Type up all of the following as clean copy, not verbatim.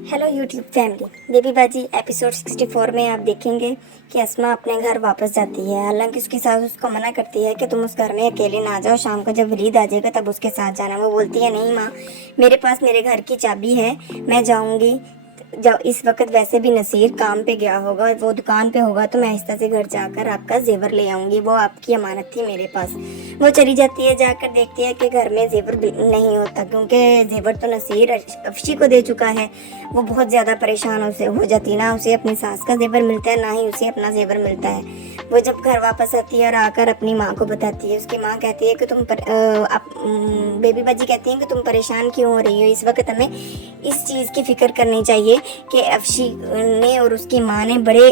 Hello YouTube family. Baby बाजी episode 64 में आप देखेंगे कि अस्मा अपने घर वापस जाती है। हालांकि उसकी सास उसको मना करती है कि तुम उस घर में अकेले ना जाओ, शाम को जब वलीद आ जाएगा तब उसके साथ जाना। वो बोलती है नहीं माँ, मेरे पास मेरे घर की चाबी है, मैं जाऊंगी। जब इस वक्त वैसे भी नसीर काम पे गया होगा, वो दुकान पे होगा, तो मैं आहिस्ता से घर जाकर आपका जेवर ले आऊंगी, वो आपकी अमानत थी मेरे पास। वो चली जाती है, जाकर देखती है कि घर में जेवर नहीं होता, क्योंकि जेवर तो नसीर अफशी को दे चुका है। वो बहुत ज़्यादा परेशान उसे हो जाती है, ना उसे अपनी सास का जेवर मिलता है ना ही उसे अपना जेवर मिलता है। वो जब घर वापस आती है और आकर अपनी माँ को बताती है, उसकी माँ कहती है कि बेबी बाजी कहती है कि तुम परेशान क्यों हो रही हो, इस वक्त हमें इस चीज़ की फिक्र करनी चाहिए कि अफशी ने और उसकी माँ ने बड़े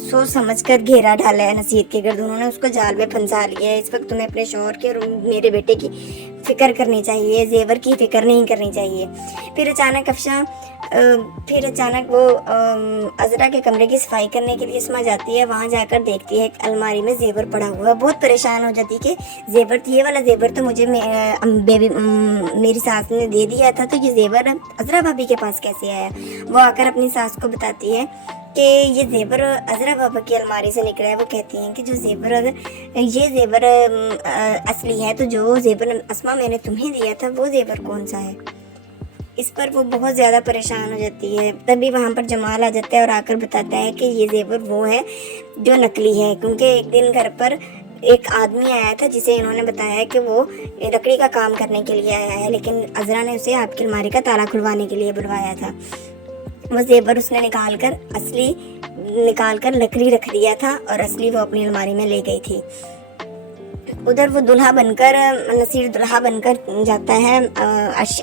सोच समझकर घेरा डाला है नसीर के गर्द, उन्होंने उसको जाल में फंसा लिया है। इस वक्त तुम्हें अपने शौहर की और मेरे बेटे की फिक्र करनी चाहिए, जेवर की फिक्र नहीं करनी चाहिए। फिर अचानक वो अजरा के कमरे की सफाई करने के लिए अस्मा जाती है। वहाँ जाकर देखती है अलमारी में जेवर पड़ा हुआ है। बहुत परेशान हो जाती है कि जेवर, ये वाला जेवर तो मुझे मेरी सास ने दे दिया था, तो ये जेवर अजरा भाभी के पास कैसे आया। वो आकर अपनी सास को बताती है कि ये जेवर अजरा बाबा की अलमारी से निकला है। वो कहती हैं कि ये जेवर असली है, तो जो जेवर अस्मा मैंने तुम्हें दिया था वो जेवर कौन सा है। इस पर वो बहुत ज़्यादा परेशान हो जाती है। तभी वहाँ पर जमाल आ जाता है और आकर बताता है कि ये जेवर वो है जो नकली है, क्योंकि एक दिन घर पर एक आदमी आया था जिसे इन्होंने बताया कि वो लकड़ी का काम करने के लिए आया है, लेकिन अजरा ने उसे आपकी अलमारी का ताला खुलवाने के लिए बुलवाया था। वो जेवर उसने निकाल कर लकड़ी रख दिया था और असली वो अपनी अलमारी में ले गई थी। उधर वो नसीर दुल्हा बनकर जाता है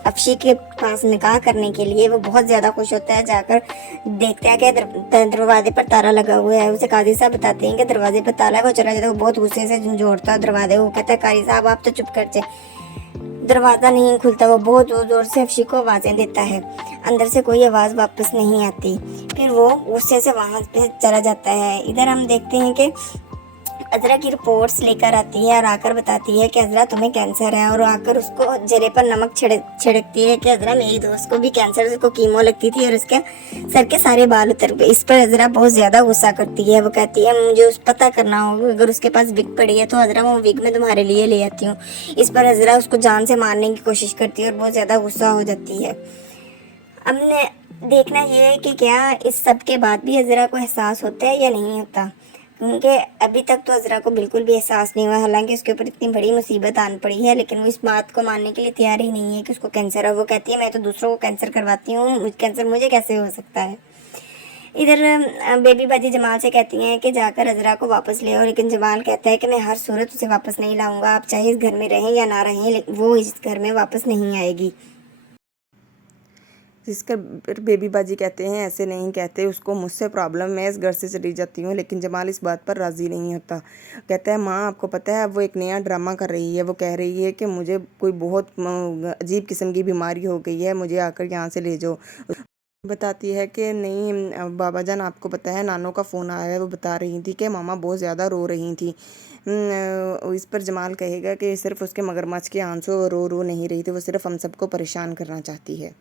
अफशी के पास निकाह करने के लिए। वो बहुत ज़्यादा खुश होता है, जाकर देखता है कि दरवाजे पर ताला लगा हुआ है। उसे काजी साहब बताते हैं कि दरवाजे पर ताला है। वो चला जाता है, वो बहुत गुस्से से झंझोड़ता है दरवाजे को, कहता है काजी साहब आप तो चुप कर जाए। दरवाज़ा नहीं खुलता। वो बहुत जोर जोर से अफशी को आवाज़ें देता है, अंदर से कोई आवाज़ वापस नहीं आती। फिर वो गुस्से से वहाँ पे चला जाता है। इधर हम देखते हैं कि अजरा की रिपोर्ट्स लेकर आती है और आकर बताती है कि अजरा तुम्हें कैंसर है, और आकर उसको जरे पर नमक छिड़कती है कि अजरा मेरी दोस्त को भी कैंसर, उसको कीमो लगती थी और उसके सर के सारे बाल उतर गए। इस पर अजरा बहुत ज़्यादा गुस्सा करती है। वो कहती है मुझे उस पता करना होगा, अगर उसके पास विग पड़ी है तो अजरा वो विग मैं तुम्हारे लिए ले आती हूँ। इस पर अजरा उसको जान से मारने की कोशिश करती है और बहुत ज़्यादा गुस्सा हो जाती है। हमने देखना ये है कि क्या इस सब के बाद भी अजरा को एहसास होता है या नहीं होता, क्योंकि अभी तक तो अजरा को बिल्कुल भी एहसास नहीं हुआ। हालांकि उसके ऊपर इतनी बड़ी मुसीबत आन पड़ी है, लेकिन वो इस बात को मानने के लिए तैयार ही नहीं है कि उसको कैंसर है। वो कहती है मैं तो दूसरों को कैंसर करवाती हूँ, कैंसर मुझे कैसे हो सकता है। इधर बेबी बाजी जमाल से कहती हैं कि जाकर अजरा को वापस ले आओ, लेकिन जमाल कहता है कि मैं हर सूरत उसे वापस नहीं लाऊंगा, आप चाहे इस घर में रहें या ना रहें, लेकिन वो इस घर में वापस नहीं आएगी। जिसका बेबी बाजी कहते हैं ऐसे नहीं कहते, उसको मुझसे प्रॉब्लम, मैं इस घर से चली जाती हूँ। लेकिन जमाल इस बात पर राज़ी नहीं होता। कहता है माँ आपको पता है वो एक नया ड्रामा कर रही है। वो कह रही है कि मुझे कोई बहुत अजीब किस्म की बीमारी हो गई है, मुझे आकर यहाँ से ले जाओ। बताती है कि नहीं बाबा जान आपको पता है नानो का फ़ोन आया है, वो बता रही थी कि मामा बहुत ज़्यादा रो रही थी। इस पर जमाल कहेगा कि सिर्फ उसके मगरमच्छ के आंसू रो नहीं रही थी, वो सिर्फ हम सबको परेशान करना चाहती है।